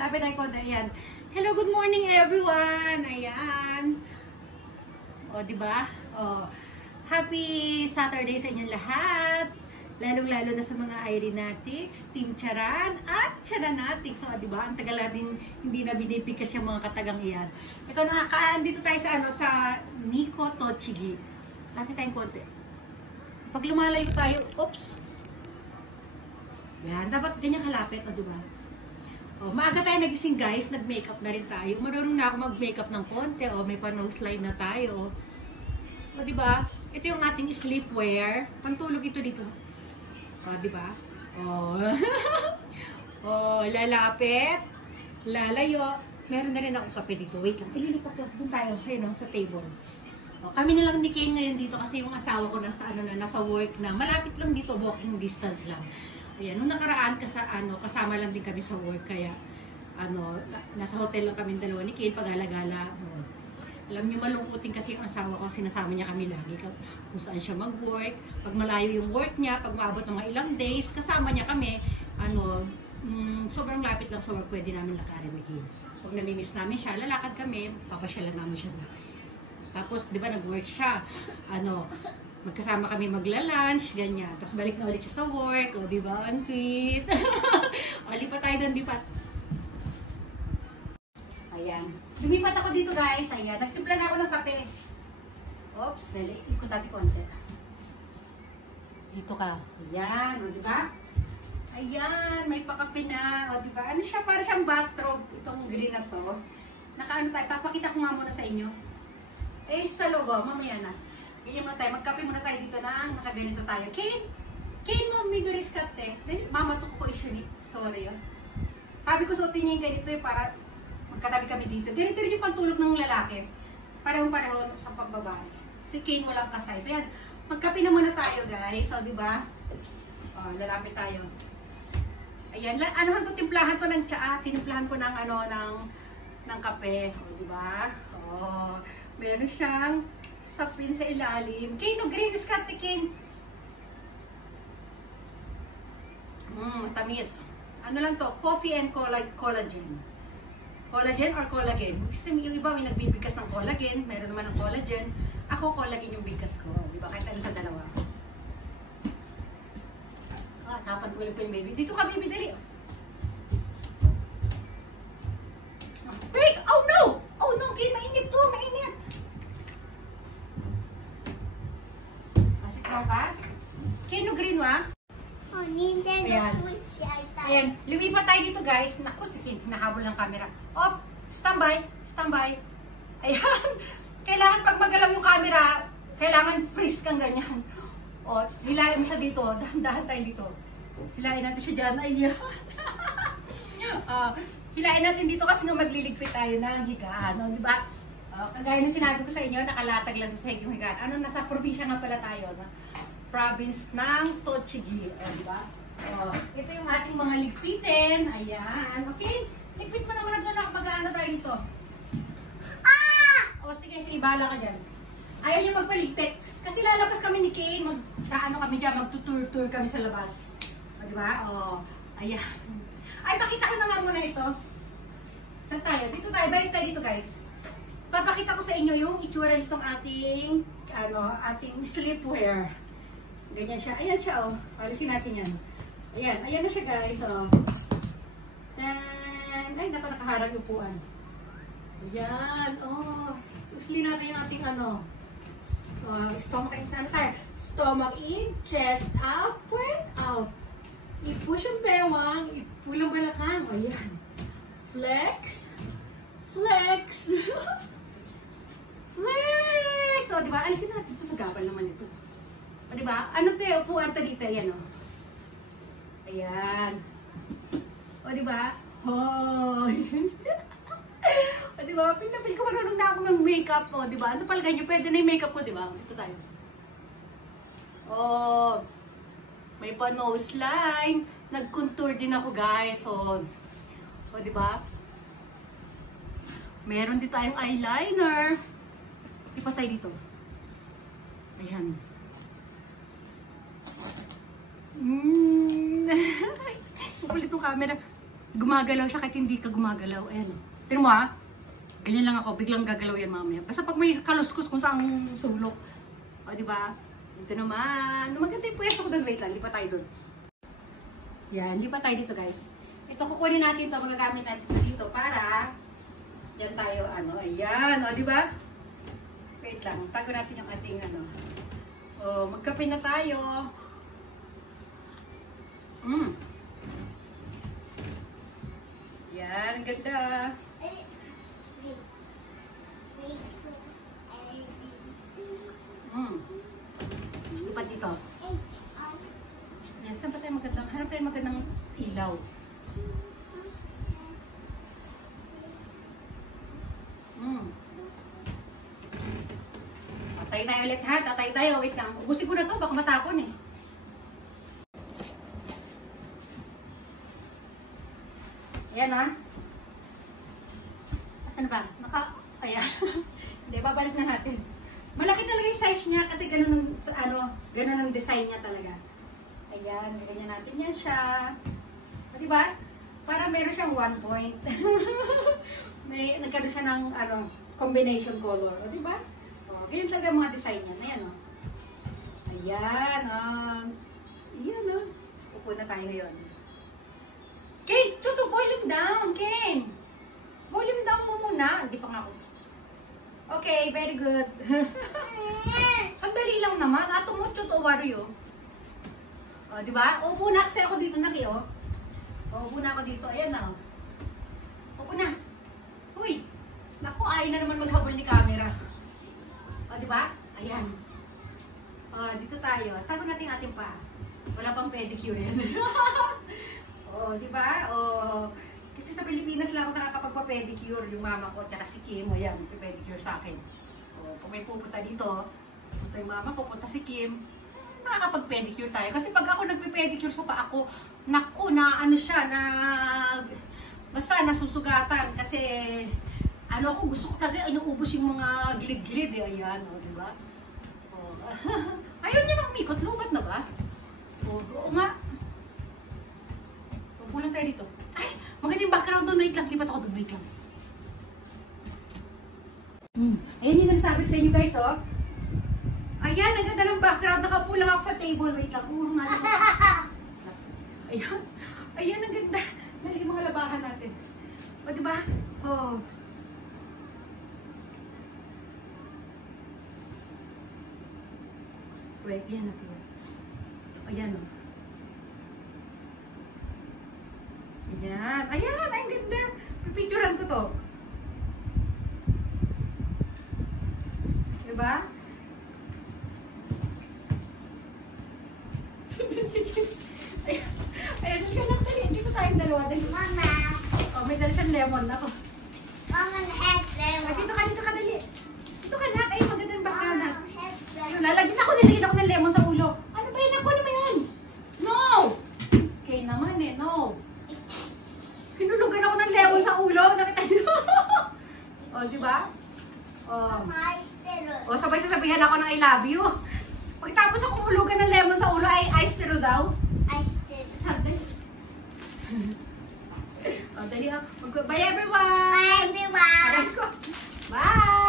Lapit tayo konti. Ayan. Hello, good morning everyone. Ayan. O, diba? O, happy Saturday sa inyong lahat. Lalong-lalo na sa mga Irenatics, Team Charan, at Charanatics. So, diba? Ang tagal natin hindi na binibigkas yung mga katagang iyan. Ito na, dito tayo sa, sa Nikko Tochigi. Lapit tayong konti. Pag lumalayo tayo, oops. Yan, dapat ganyan kalapit, o diba? O, maaga tayo nagising guys, nag-makeup na rin tayo. Marunong na ako mag-makeup ng konti, o may pa-nose line na tayo. O diba? Ito yung ating sleepwear. Pantulog ito dito. O diba? O, o lalapit, lalayo. Meron na rin akong kape dito. Wait lang, ililipat ko. Doon tayo, ayun o, sa table. O, kami nilang ni Kane ngayon dito kasi yung asawa ko nasa, nasa work na. Malapit lang dito, walking distance lang. Ayan, nung nakaraan kasama lang din kami sa work, kaya nasa hotel lang kami dalawa ni Kane, pag-alagala. Alam niyo, malungkutin kasi yung asawa ko, sinasama niya kami lagi kung saan siya mag-work. Pag malayo yung work niya, pag maabot ng mga ilang days, kasama niya kami, sobrang lapit lang sa work, pwede namin lakarin ni Kane. Pag namimiss namin siya, lalakad kami, papasyalan namin siya na. Tapos, di ba, nag-work siya, magkasama kami magla-lunch, ganyan. Tapos balik na ulit siya sa work. O, di ba? Ang sweet. O, lipat tayo doon, lipat. Ayan. Lumipat ako dito, guys. Ayan. Nagtimpla na ako ng kape. Oops. Dali. Ikot natin konti. Dito ka. Ayan. O, di ba? Ayan. May pakape na. O, di ba? Ano siya? Para siyang bathrobe. Itong green na to. Nakaano tayo. Papakita ko nga muna sa inyo. Eh, sa logo. Mamaya na. Ganyan muna tayo, magkape muna tayo dito na nakaganito tayo. Kane mo, Midori's cut eh. Mama, ito ko issue ni story yun. Sabi ko, suotin niya yung ganito eh, para magkatabi kami dito. Ganito rin yung pantulog ng lalaki. Parehong-pareho sa pagbabae. Si Kane mo lang kasay. So yan, magkape na muna tayo guys. So, di ba? O, lalapit tayo. Ayan, anuhan to, timplahan ko ng tsaa. Tinimplahan ko ng ng kape. O, di ba? O, meron siyang sapin sa ilalim. Kane, no, green is cut, Kane. Tamis. Ano lang to? Coffee and collagen. Collagen or collagen? Kasi yung iba may nagbibigkas ng collagen, meron naman ng collagen. Ako, collagen yung bigkas ko. Di ba? Kahit alam sa dalawa. Napantulog pa yung baby. Dito ka, baby, dali. Wait! Oh, no! Oh, no, Kane, mainit to, mainit. Masikaw ka? Kino green wa? Oh, Nintendo Switch yata. Ayan, lumipat tayo dito guys. Naku, sige, hinahabol ng camera. Oh, standby, standby. Ayan, kailangan pag magalaw yung camera, kailangan freeze kang ganyan. Oh, hilahin mo siya dito, dahan-dahan tayo dito. Hilahin natin siya dyan, ayan. Hilahin natin dito kasi nga magliligpit tayo ng higaan, no? Diba? Kagaya ng sinabi ko sa inyo, nakalatag lang sa sahig yung higaan. Nasa probinsya nga pala tayo, no? Province ng Tochigi, diba? Ito yung ating mga ligpitin. Ayan, okay? Ligpit mo naman na kapag-ano tayo dito. Sige, ibala ka dyan. Ayaw niyo magpaligpit. Kasi lalabas kami ni Kane, kami dyan, magtutur-tour kami sa labas. Diba? Ayan. Ay, pakita ko na nga muna ito. Saan tayo? Dito tayo, balik tayo dito guys. Papakita ko sa inyo yung itsura nitong ating sleepwear. Ganyan siya. Ayan siya, oh. Alisin natin yan. Ayan. Ayan na siya, guys, oh. Tan! Ay, nakaharang upuan. Ayan, oh. Usli natin yung ating, stomach in. Ano tayo? Stomach in, chest out, point out. I-push ang bewang, i-pull ang balakang. Ayan. Flex. Flex. Flex! O, diba? Alisin natin ito sa gapal naman ito. O, diba? Ano ito? Upuan ito dito. Ayan, o. Ayan. O, diba? Hoy! O, diba? Pinapil ko marunong na ako ng makeup. O, diba? Sa palagay nyo, pwede na yung makeup ko, diba? Dito tayo. O, may pa-nose line. Nag-contour din ako, guys. O, diba? Meron din tayong eyeliner. Ipa tayo dito. Ayan. Kukulit yung camera. gumagalaw siya kahit hindi ka gumagalaw. Ayan. Pero mo ha, ganyan lang ako, biglang gagalaw yan mamaya. Basta pag may kaluskos kung saan sulok. O, diba? Ito naman. Maganda yung pwesto ko doon. Wait lang, hindi pa tayo doon. Yan, hindi pa tayo dito guys. Ito, kukunin natin ito, magagamit natin dito para dyan tayo, ano, ayan, o, diba? Wait lang, tago natin yung ating, ano. O, magkape na tayo. Yan, ang ganda. Lipat dito. Yan, saan pa tayo magandang, harap tayo magandang ilaw. Tatay tayo ulit ha, tatay tayo. Wait lang, ubusin ko na to, baka matapon eh. Ayan ha. Asan ba? Ayan. Hindi, babalik na natin. Malaki talaga yung size niya kasi ganun ang design niya talaga. Ayan, ganyan natin yan siya. O, diba? Para meron siyang 1 point. Nagkaroon siya ng combination color. O, diba? O, ganyan talaga mga design niya. Ayan, o. Ayan, o. Ayan, o. Upo na tayo ngayon. Kane, Tuto, volume down, Kane. Volume down mo muna. Hindi pa nga ako. Okay, very good. Sandali lang naman. Ato mo, Tuto, Wario. O, diba? Upo na kasi ako dito, Naki, o. Upo na ako dito. Ayan na, o. Upo na. Uy. Naku, ayaw na naman maghabol ni camera. O, diba? Ayan. O, dito tayo. Tago natin ating pa. Wala pang pedicure yan. O, diba? O, kasi sa Pilipinas lang ako nakakapagpa-pedicure. Yung mama ko, tsaka si Kim, o yan, pedicure sa akin. O, kung may pupunta dito, pupunta yung mama ko, pupunta si Kim, nakakapag-pedicure tayo. Kasi pag ako nagpe-pedicure sa paa ko, naku, na ano siya, basta nasusugatan. Kasi, ako, gusto ko talaga, inuubos yung mga gilid-gilid, eh. Ayan, o, diba? O, ayaw niya nang umikot, lubat na ba? O, oo nga. Pulang tayo dito. Ay, maganda yung background doon. Wait lang. Lipat ako doon. Wait lang. Ayan yung nasabi ko sa inyo guys, oh. Ayan, ang ganda ng background. Nakapulang ako sa table. Wait lang. Urong natin. Ayan. Ayan, ang ganda. Dali yung mga labahan natin. O, diba? Oh. Wait, yan natin. Ayan, oh. Ayan. Ayan, ay ganda. Pipicturean ko to. Diba? Ayan, dito lang tayo. Dito tayong dalawa. Mama. Oh, may dala siyang lemon. Ako. Mama, head lemon. Dito ka, dali. Dito ka na. Ay, magandang background na. Mama, head lemon. Nilagyan ako ng lemon sa ulo. Ano ba yun? Ako naman yun. No! Okay naman eh, no. Pinulugan ako ng lemon sa ulo. Nakita niyo? O, diba? Mama, I still. O, sabay sasabihan ako ng I love you. Pagtapos akong hulugan ng lemon sa ulo, ay ice tiro daw. I still. Sabi. O, dali. Bye everyone! Bye, everyone. Bye!